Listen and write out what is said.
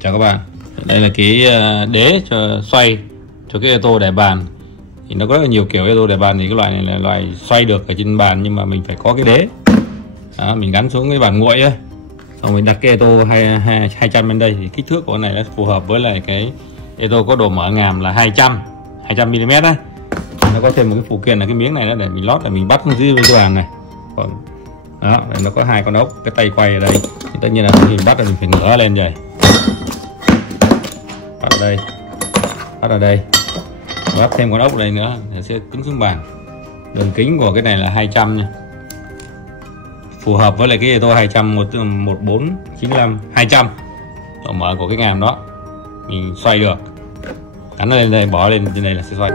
Chào các bạn, đây là cái đế cho xoay cho cái ô tô để bàn. Thì nó có rất là nhiều kiểu ô tô để bàn, thì cái loại này là loại xoay được ở trên bàn, nhưng mà mình phải có cái đế. Đó, mình gắn xuống cái bàn nguội ấy, xong mình đặt cái ô tô 200 bên đây. Thì kích thước của con này nó phù hợp với lại cái ô tô có độ mở ngàm là 200 mm đấy. Nó có thêm một cái phụ kiện là cái miếng này đó để mình lót, để mình bắt dưới cái bàn này. Còn đó, nó có hai con ốc, cái tay quay ở đây. Thì tất nhiên là khi mình bắt là mình phải ngửa lên vậy. Bắt ở đây, bắt thêm con ốc ở đây nữa để sẽ tính xuống bàn. Đường kính của cái này là 200 nha, phù hợp với lại cái ô tô 200 1495 200. Độ mở của cái ngàm đó mình xoay được, gắn lên đây, bỏ lên trên đây là sẽ xoay.